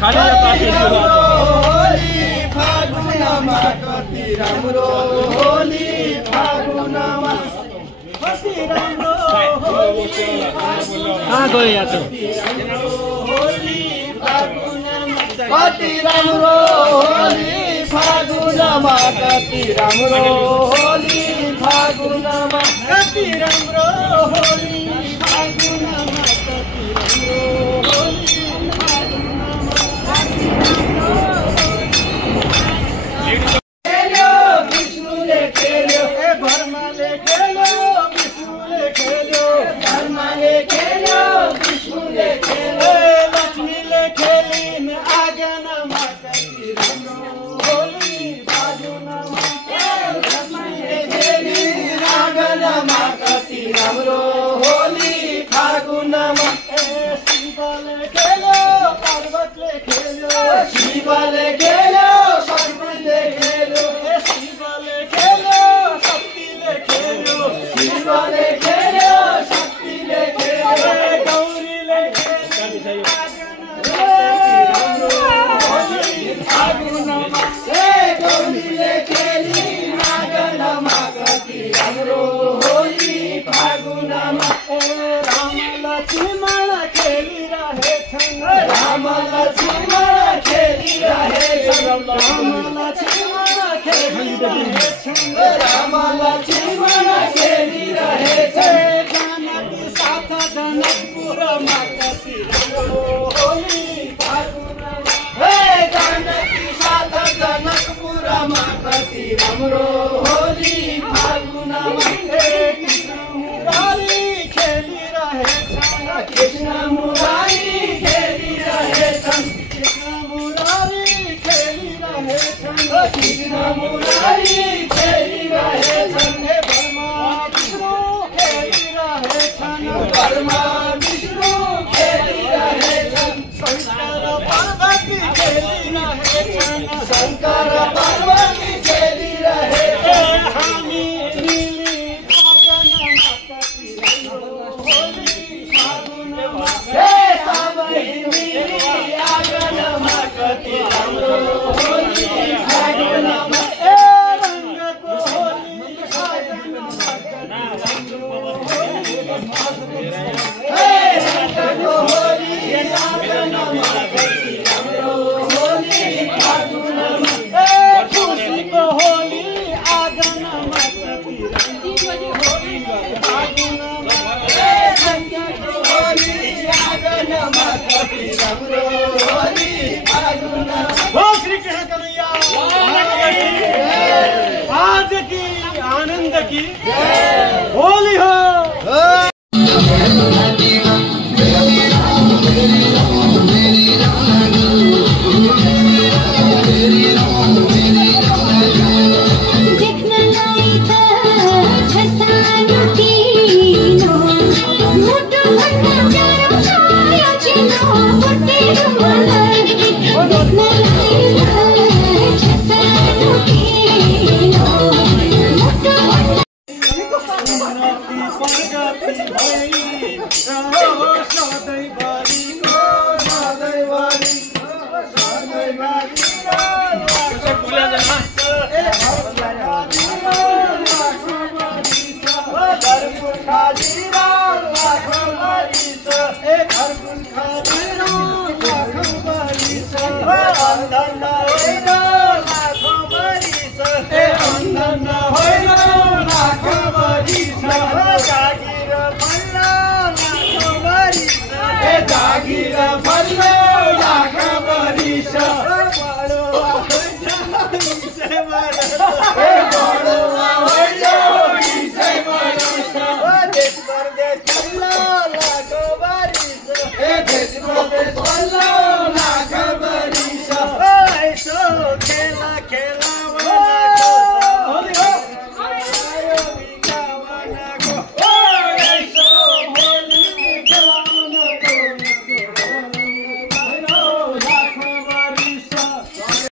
खाली राम्रो होली फागुनमा कति राम्रो कहाँ गयो यहाँ त कति राम्रो होली फागुनमा कति राम्रो होली फागुनमा कति राम्रो होली फागुनमा कति राम्रो होली खेल्यो विष्णुले खेल्यो ए भर्माले खेल्यो विष्णुले खेल्यो भर्माले खेल्यो विष्णुले खेल्यो लक्ष्मीले खेलिन् आँगनमा कति राम्रो होली फागुनमा लक्ष्मीले खेलिन् आँगनमा कति राम्रो होली फागुनमा ए शिवले खेल्यो पार्वतीले खेल्यो शिवले खेल्यो पार्वतीले खेल्यो ए शिवले खेल्यो शक्तिले खेल्यो शिवले खेल्यो शक्तिले खेल्यो गौरीले खेल्यो फागुनमा ए गौरीले खेली आँगनमा कति राम्रो होली फागुनमा ए राम लक्ष्मण खेलिरहेछन् राम लक्ष्मण खेलिरहेछन् राम लक्ष्मण खेलिरहेछन् राम लक्ष्मण खेलिरहेछन् जानकी साथ जनकपुरमा कति राम्रो होली फागुनमा हे जानकी साथ जनकपुरमा कति राम्रो होली फागुनमा हे कृष्ण मुरारी खेलिरहेछन् कृष्ण मुरारी खेलिरहेछन् कृष्ण मुरारी खेलिरहेछन् कृष्ण मुरारी खेलिरहेछन् हे ब्रह्मा विष्णु खेलिरहेछन् ब्रह्मा विष्णु खेलिरहेछन् शङ्कर पार्वती खेलिरहेछन् शङ्कर पार्वती खेलिरहेछन् हामी मिली आँगनमा कति राम्रो होली फागुनमा हे सबै मिली आँगनमा कति राम्रो होली फागुनमा ए रङ्गको होली फागुनमा कति राम्रो होली हे रङ्गको होली आँगनमा कति राम्रो होली फागुनमा ए खुसीको होली आँगनमा कति राम्रो होली फागुनमा ए रङ्गको होली आँगनमा कति राम्रो होली फागुनमा हो श्री कृष्ण कन्हैया आज की आनंद की होली हो जागीर फल्ला